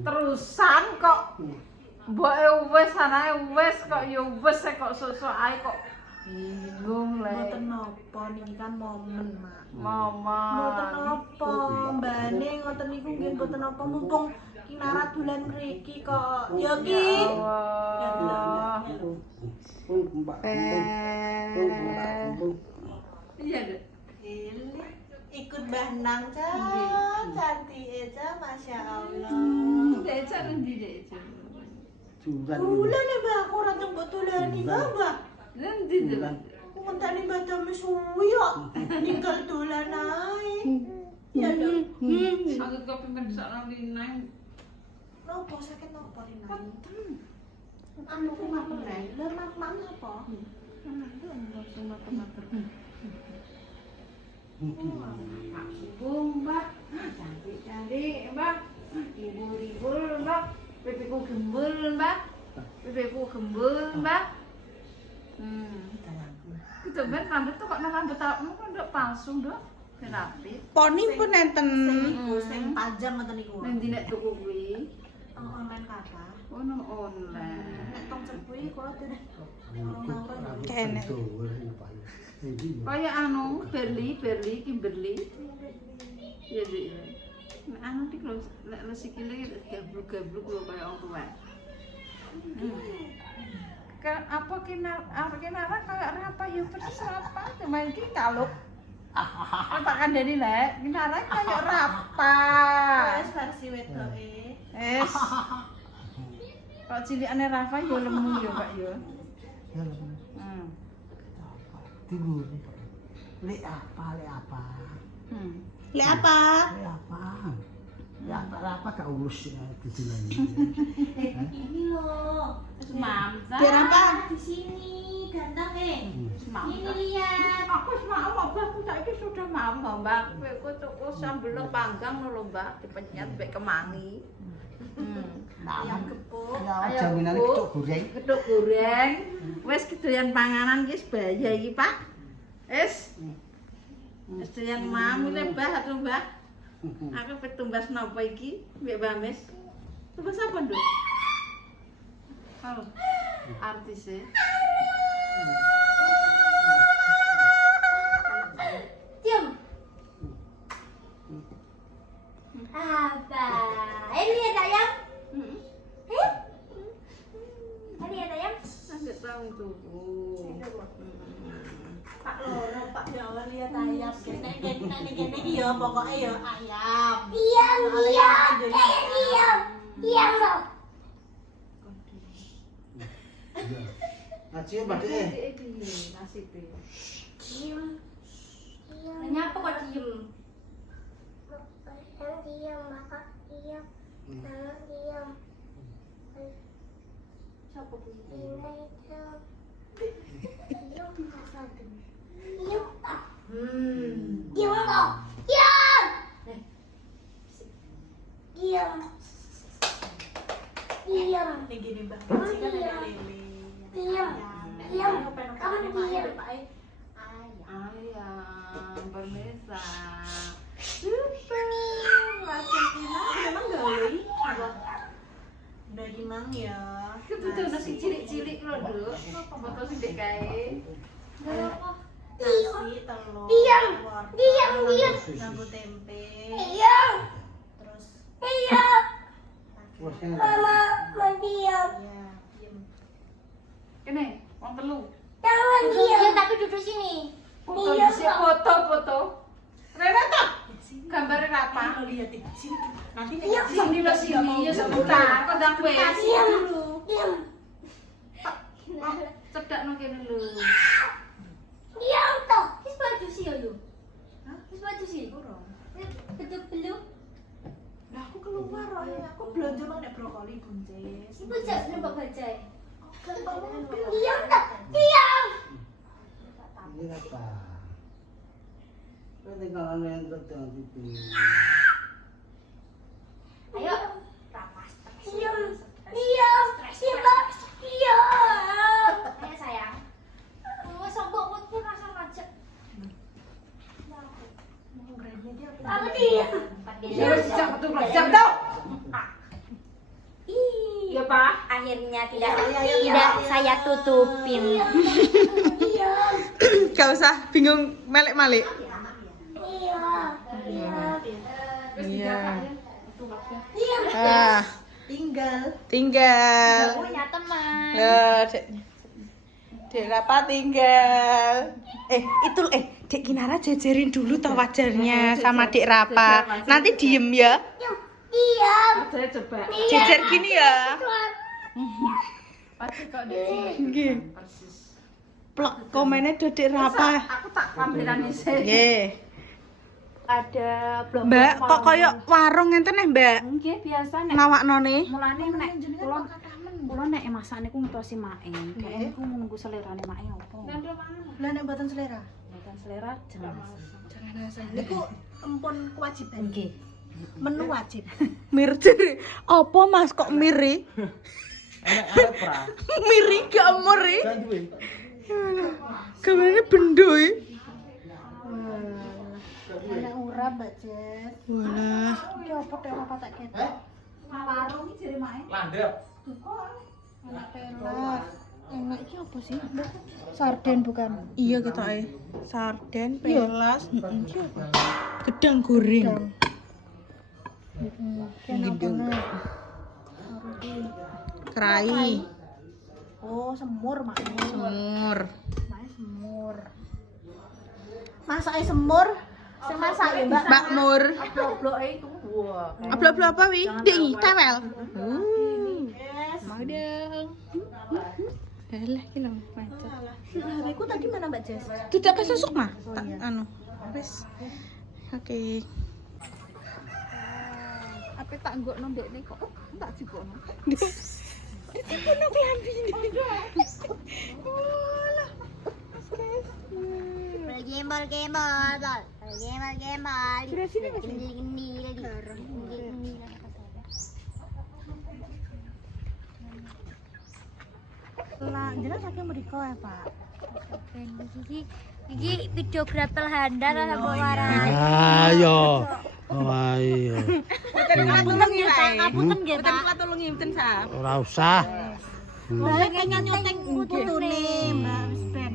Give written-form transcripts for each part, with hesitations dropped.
Terusan kok mboke wis anake wis kok ya wis kok sosok ae kok bingung le. Mboten napa niki kan momen, Mak. Mama. Mboten napa, mbane ngoten niku nggih mboten napa mumpung Kinara dolan mriki kok. Ya Ki. Ya Allah. Iya, Dek. Ikut Mbah Nang, Ca. Cantik Ca, Masya Allah. Dek Ca endi Dek Ca? Bulan ya Mbah, aku ora tembok dolani Mbah. Endi to? Ngonteni Mbah Dami suwi kok. Ninggal dolan ae. Ya lho. Aku kok pengen bisa nang Nopo sakit nopo Rina? Peten. Anu ku mapen ae. Lha mam apa? Mbak, cantik-cantik, Mbak. Ribul-ribul, Mbak. Pipiku gembul, Mbak. Pipiku gembul, Mbak. Itu ben rambut tuh kok nang rambut awakmu kok nduk palsu, Nduk. Rapi. Poni pun enten. Sing panjang ngoten niku. Ning ndi nek tuku kuwi? Online kata. Oh, nang online. Nek tong cepui kula tuh. Kene. Kaya anu, Kimberly. Iya, Dik. Nek anu iki lho, nek sikile gabluk-gabluk lho kaya wong tuwek. Apa kinara kaya apa ya persis apa cuma iki kaluk. Tak kandhani lek, kinara kaya rapa. Wes versi wedoke. Es. Kok cilikane Rafa yo lemu yo, Pak yo. Tidur. Lek apa? Le apa? Lek apa gak urus di sini. Ini loh. Mamsa. Biar apa? Di sini ganteng Ini Mamsa. lihat. Aku wis mau, Mbak. Aku saiki sudah mau, Mbak. Kowe tuku sambel panggang lho, Mbak. Dipenyet mbek kemangi. Ayam gepuk. Ya jaminane kecuk goreng. Gedhuk goreng. Wis kedoyan panganan ki wis bahaya iki, Pak. Wis. Wis doyan mam iki, Mbah, atuh, Mbah. Aku petumbas napa iki, Mbak Bamis? Tumbas apa, Nduk? Oh, artis e. Diam. Apa? Ini lihat ayam. Ini lihat ayam. Nggak tahu tuku. Pak Loro, Pak Jawa lihat ayam. Kene iki ya pokoknya ya ayam. Diam. Diam loh. Nah, cium badhe. Nasibe. Diam. Nyapa kok diem? Diam, maka diam, mama diam. Siapa kuwi? Ina itu. Diam, kasar. Diam. Diam kok. Diam. Diam. Diam. Nih gini Mbak, Cici kan ada lele. Diam. Diam. Kamu diam. Ayam, pemirsa. Super. Rasa Tina memang gawe. Udah gimana ya? Kebetulan nasi cilik-cilik lho, Nduk. Foto sing ndek kae. Nasi, telur, Diam. wortel, Diam. Diam. sagu tempe, Diam. terus Diam. Wes Mama mau diam. ya diem. Kene, wong telu. Jangan diam. Tapi duduk sini. Foto Iya, dhisik, Kak. foto. Rena toh? Gambare apa? Lo lihat di sini. Nanti Iya, Sini lo sini ya sebentar. Kok ndang kowe? Diam dulu. Diam. Cedakno kene lho. Diam toh. Wis baju sih yo. Hah? Wis baju sih. Keduk belum? Lah aku keluar kok ya. Aku belanja mang nek brokoli buncis. Ibu jas nembak bajai. Diam toh. Diam. Ini apa? Ketinggalan yang terjadi TV. Ayo. Rapas. Diam. Diam. Diam. Diam. Ayo sayang. Sombong pun rasa ngajak. Aku diam. Ya wis jam tuh, jam tau. akhirnya tidak saya tutupin. Gak usah bingung melek-malik. Iya. Ah, tinggal. Punya teman. Loh, Dek Rapa tinggal. Dek Kinara jajarin dulu tau wajarnya sama Dek Rapa. Nanti diem ya. Saya coba. Jajar gini ya. Pasti kok dia Nggih. persis. Plok komennya do Dek Rapa. Aku tak pampiran isih. Nggih. Ada blok. Mbak, kok koyo warung ngenten Mbak? Nggih biasa nek Nawaknone. mulane nek kula nek masak niku ngetosi main. Kayak niku nunggu selerane make opo. Lah nek mboten selera. Mboten selera jangan. Jangan asal. Niku empun kewajiban. Nggih. Menu wajib. Mir jere. Apa Mas kok miri? Arek pra. Miri gak meri. Kan duwe. Kamane bendo iki. Anak ura Mbak Jes. Walah. Iki opo tek ora tak ketok. Warung iki jere make. Landep. Anak pelas. Enak iki opo sih? Sarden bukan? Iya ketoke. Sarden, pelas, iki apa? Gedang goreng. Gedang. Kerai, Oh, semur maknya. semur. Mae semur. Masake semur. Sing masak ya, Mbak. Makmur. Blok-bloke itu. Wah. Ablo-ablo apa wi? Dek tewel. Mau dong. Alah, iki lho, macet. Hariku tadi mana Mbak Jes? Tidak kesusuk mah. Tak anu. Wis. Oke. Apa tak nggokno ndekne kok tak jipokno. Ditipono klambine. Walah. Guys. Gembol. Sudah sini Mas. Lah, jenengan saking mriko ya, Pak. Iki videografer handal lah mbok warai. Ayo. Ayo. Ngapunten nggih Pak, ngapunten nggih Pak. Kula tulungi mboten sah. Ora usah. Lah kayaknya nyoteng putune, Mbak. Wis ben.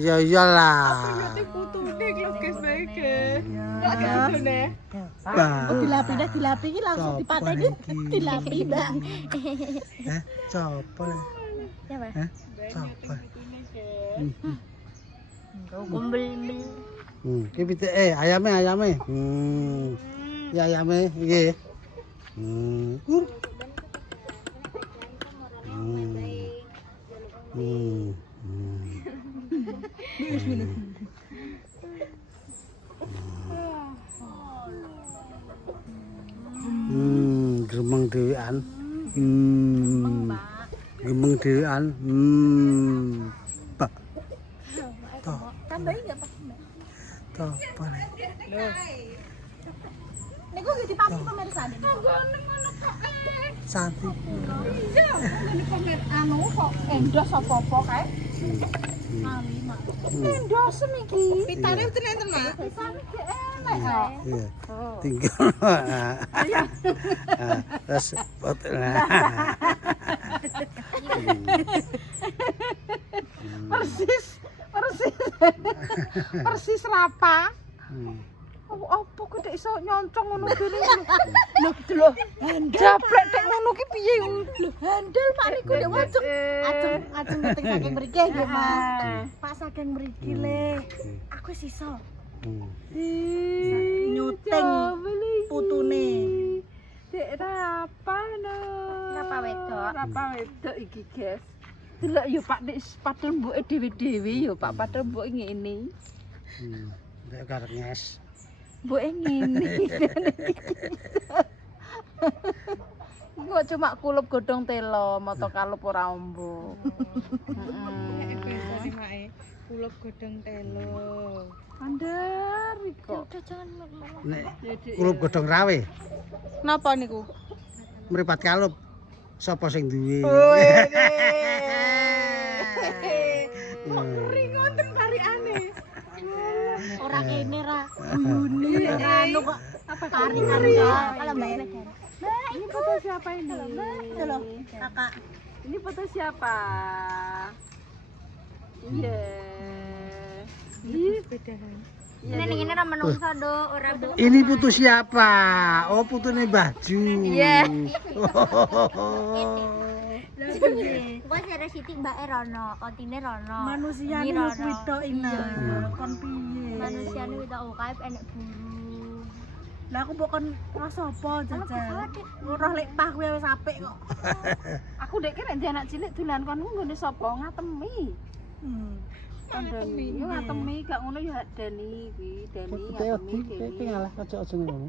Iya iyalah. Putune lho guys baik. Ya kadone. Dilapi iki langsung dipateni dilapi, Mbak. Coba. Ya Pak. Coba. Kumpul. Ki pitik ayame. Ya ayame nggih. Gremeng dhewean. Gremeng dhewean. Pak. Toh. Tambahin enggak, Pak? Toh, Pak. Niku nggih dipasang pemirsa. Santi. Iya, niku nggih anu kok endos apa-apa kae. Endos niki. Pitane mboten enten, Mak. Pisane ge enak kok. Iya. Tinggal. Terus Persis Rapa. Apa kok dek iso nyoncong ngono kene. Lho, japlek tek ngono ki piye? Lho, handal Pak niku nek wajeng. Ajeng ngeting saking mriki nggih, Mas. Pak saking mriki le. Aku wis iso nyuting putune. Dek Rapa no. Rapa wedok iki, guys. Delok yo Pak nek padahal mbuke dhewe-dhewe yo Pak padahal mbuke ngene. Nek karep nges. Mbuke ngene. Kok cuma kulup godhong telo, mata kalup ora ombo. Heeh. Kulup godhong telo. Andar kok. Nek kulup godhong rawe, Napa niku? mripat kalup. Sapa sing duwe? Kok ngeri ngoten karikane. Ora kene ra. Ngene. Anu kok Apa kari-kari kalau Mbak Ene. Ini foto siapa ini? Itu loh, kakak. Ini foto siapa? Iya. Ini ra menungsa do, ora bu. Ini putu siapa? Oh, putune baju. Iya. Kok sare Siti mbake rono, otine rono. Manusia Ini ini rono. kuwi tok ina. Kon piye? Manusiane wis tak ukaip enek burung. Lah aku mbok kon rasa apa jajal? Ora lek pah kuwi wis apik kok. Aku dek kira dia anak cilik dolan kon nggone sapa ngatemi. Kandani yo ngatemi gak ngono ya Dani kuwi, Dani ngatemi. ngalah aja ngono.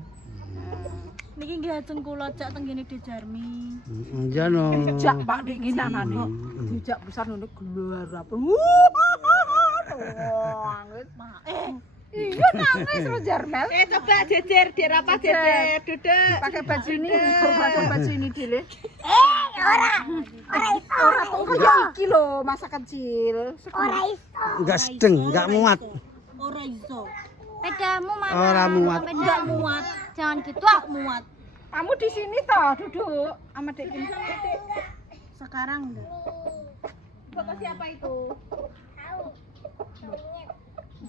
Niki nggih ajeng kula jak teng kene Dejarmi. Iya no. Dijak Pak Dik nginanane. Dijak besar ngono gelar apa. Wis mak. Iya nangis lo Jarmel. Coba jejer, Dik Rapa jejer, duduk. Pakai baju ini, pakai baju ini dile. Ora Kayak iki lho, masa kecil. Enggak sedeng, enggak muat. Ora iso. pedamu mana? Ora muat. Enggak muat. Jangan gitu ah. Muat. Kamu di sini toh, duduk sama Dek ini. Sekarang enggak. Foto siapa itu?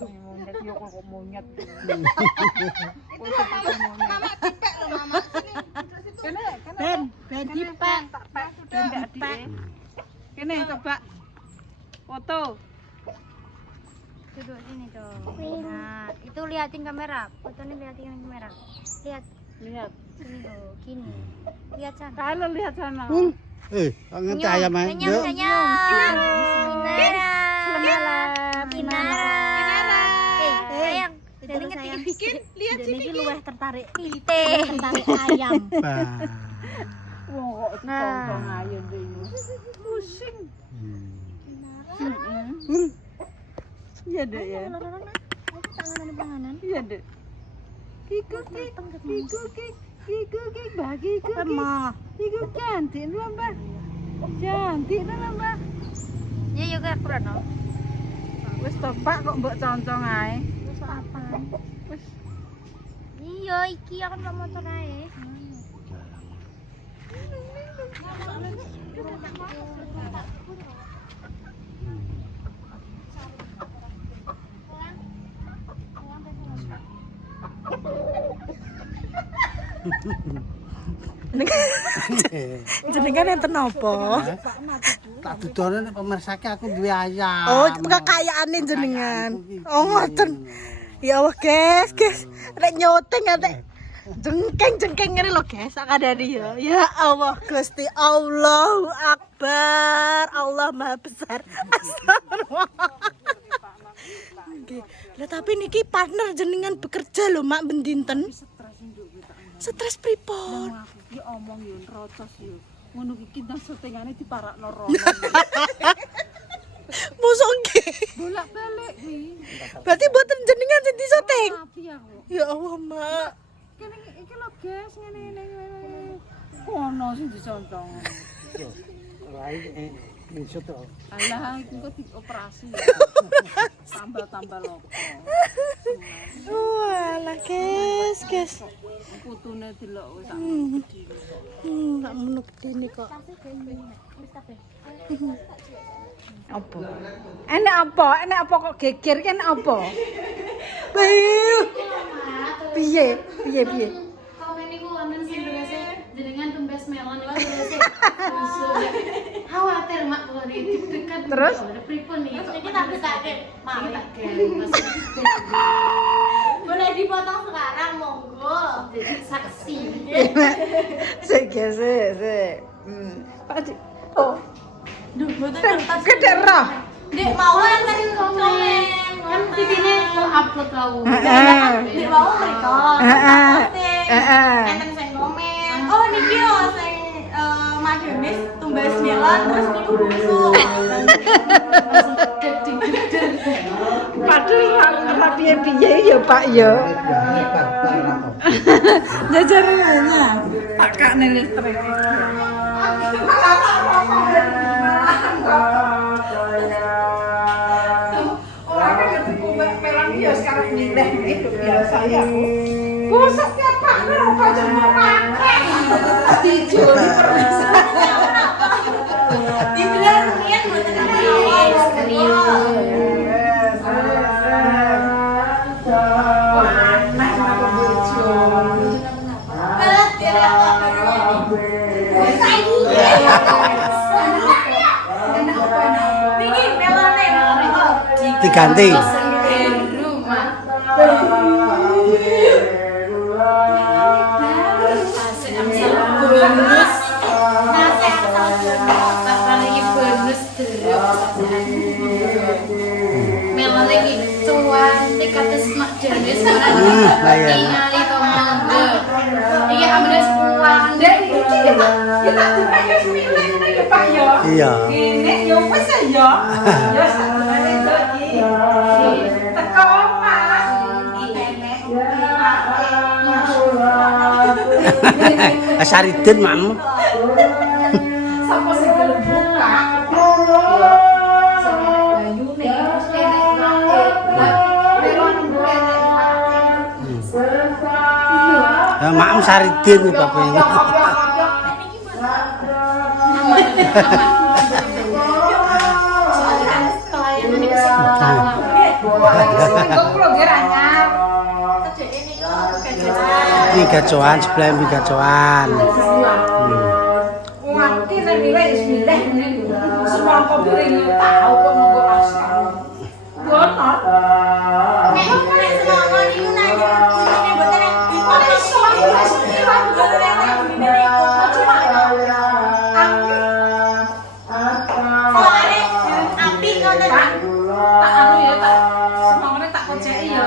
Monyet yo kok monyet. Ben dipek. Ben dipek. Kene coba foto. Duduk sini dong. Nah, itu liatin kamera. Fotonya liatin kamera. Lihat Lihat. sini tuh, gini. Lihat sana. Kalau lihat sana. Ngerti ayam ae. Senyum, Yuk. senyum. Kinara. Kinara. Sayang. Jadi sayang. bikin Lihat sini iki luweh tertarik. pite. Tertarik ayam. Bah. Wong kok tonton ayo dene. Pusing. Iya deh ya. Panganan. Iya deh. Kiku kik, bagi kiku. Emah. Kiku cantik lho Mbak. Cantik lho Mbak. Ya juga kurang no. Wis to Pak kok mbok concong ae. Wis apa? Wis Iya, iki aku nggak motor ae. Jenengan enten apa? Tak dudone nek pemersake aku duwe ayam. Oh, kekayaane jenengan. Oh, ngoten. Ya Allah, guys. Nek nyoteng ate jengkeng ngene lho, guys. Sakadari ya. Ya Allah, Gusti Allahu Akbar. Allah Maha Besar. Astagfirullah. Nggih. Lah tapi niki partner jenengan bekerja lho, Mak bendinten. Stres pripun? iki omong yo rocos yo. Ngono iki nang setengane diparakno rono. Mosok nggih. Bolak-balik kuwi. Berarti mboten jenengan sing disoteng. Tapi aku. Ya Allah, Mak. Kene iki lho guys ngene. Kono sing dicontong. Alah iki kok dioperasi. Tambah-tambah lopo. Walah, guys. Putune delok wis Enggak menuk dini kok. apa? Enak apa? Enak apa kok geger kan apa? Piye? Komen niku wonten sing berese jenengan tumbas melon lho berese. Khawatir mak kalau deg-degan. Terus? Pripun nih? Ini tak besake, Mak. Ini tak gelem Mas. Boleh dipotong sekarang, monggo. Jadi saksi. Sik. Pak Dik. Oh. Duh, gede roh. Dek mau yang tadi komen. Kan tipine kok upload kau. Dek mau mereka. Heeh. Enten sing komen. Oh niki yo sing mademis tumbas melon terus niku busuk. Padahal ora piye-piye ya Pak ya. Jajarane. Tak kakne listrik. Orang kan ketemu melon ya sekarang milih itu biasa ya. Pusatnya Pak. Dibilang Rian buat Diganti. Ningali tomangga. Iki amene uang. Iya. Ini ya wis ya. Ya sakjane itu iki. Teko Mas. Nenek. Saridin makmu. Sapa sing gelem buka? Sing bayune terus nenek ngake. Melon nenek ngake. Ya makmu Saridin bapak ini. Soalnya kan pelayanan ini kesempatan. Kok kula nggih anyar. Ini gacoan sebelah ini gacoan. Ngerti nek milih bismillah ngene lho. Semangka piring tau kok monggo asal. Bonor. Nek semangka niku nanya ini mboten nek Soalnya sepira mboten enak ngene iku. Cuma soalnya api ngoten tak anu ya tak semangkane tak koceki ya.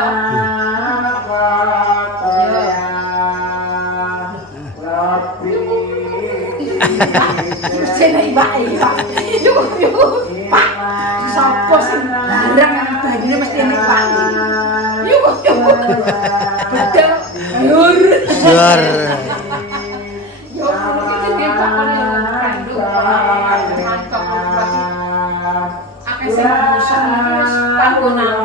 Jenenge Pak Pak. Yuk. Pak. Sopo sing barang nang banyune mesti enek Pak. Yuk. Badal. Yur. Sur. Yo iki jenenge Pak kon yo kandung. Akeh sing rusak wis panggonan.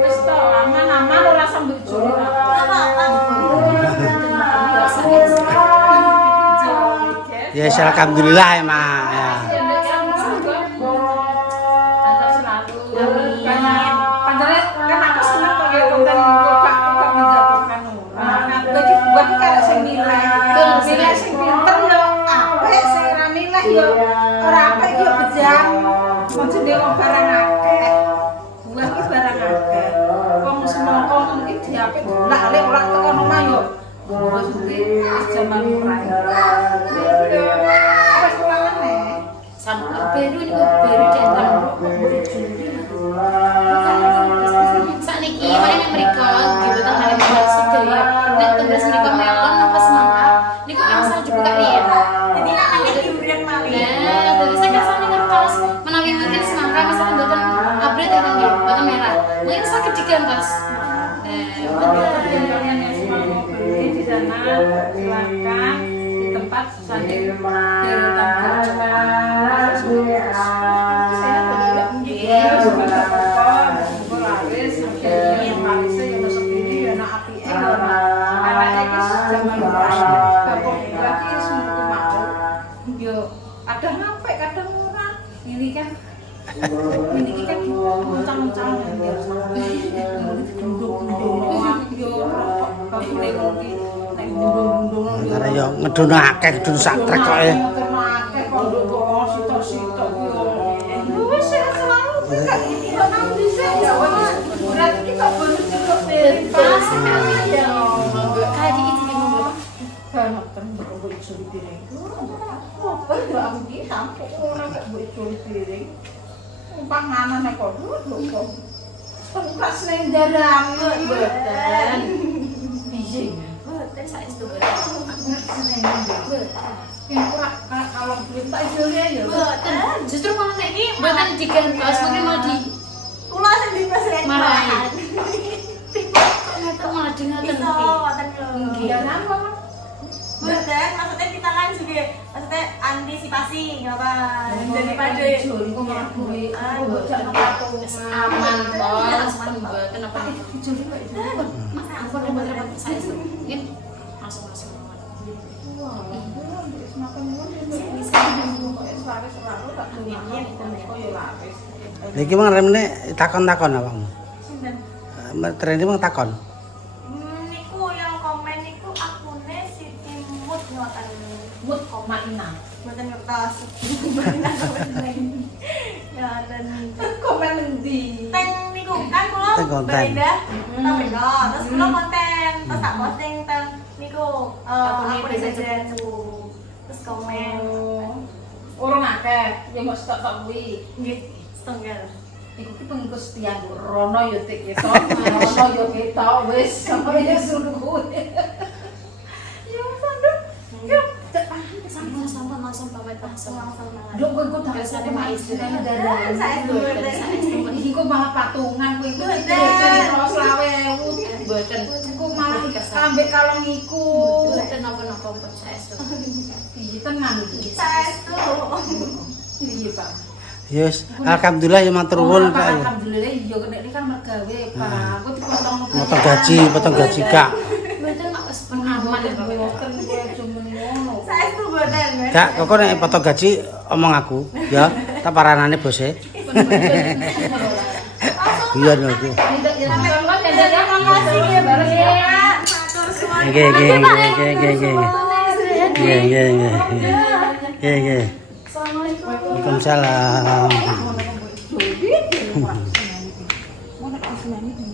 Wis to aman-aman ora sambil juri. Ya alhamdulillah emang. Ya. Sama baru ini baru datang sakniki mana yang mereka gitu kan hari ini sedaya nek tugas mereka melon apa semangka niku asal dibuka riyen jadi namanya diberikan malih nah dari saya kasane ngertos menawi mungkin semangka misalkan mboten abrit ya nggih mboten merah mungkin saged digantos Kalian yang semua mau beli di sana silakan di tempat saking deretan kerjaan. Saya boleh nggih, semoga laris, akhirnya larisnya yang masuk ini ya nak api anaknya ini zaman bapak lagi semua mau. Yo ada ngapain kadang orang ini kan. Ini kan uncang-uncang ya Antara yo ngedono akeh ngedon sak trek kok ya. Panganan nek kok lho. Tungkas ning dalam mboten. Biji. mboten saestu Kalau berita jule ya. mboten Justru malah nek iki mboten digantos mungkin mau di kula sing dipesrek marahin. Ternyata malah di ngoten iso iki. wonten lho Ya napa? mboten maksudnya kita kan juga maksudnya anti antisipasi nggak apa daripada aman bos pembuatan apa masa ampun repot-repot saya mungkin langsung Iki mang remene takon-takon awakmu. Trene mang takon. niku yang komen niku akune Siti Mut ngoten mood koma ina mboten ngertos ya dan Komen endi? teng niku kan kula Teng konten. beda terus kula konten terus tak posting teng niku akun jajan terus komen Urung akeh, ya mok stok kuwi. nggih setengah Iku ki pengikut setia Rono yo tik ketok, Rono yo ketok wis sampe ya suruh kuwi. Ya sandu. Yo, sampah langsung pamit langsung Dok kowe kok tak Biasanya mak istri darah. Saya dulu. Iki kok malah patungan kowe iku dari 20.000 mboten Iku malah ambek kalong iku. mboten napa-napa pun saya Piye tenan iki? saya itu Piye, Pak? Yes, alhamdulillah ya matur nuwun Pak. Alhamdulillah iya nek iki kan mergawe, Pak. Aku dipotong Potong gaji Kak. mboten mak wis pengaman Mboten kowe cuma ngono. saya itu bodan Kak, kok nek potong gaji omong aku, ya. Tak paranane bose. Iya lho iki. Tidak ya sampean ya makasih ya bareng ya matur suwun Nggih. Waalaikumsalam. Assalamualaikum.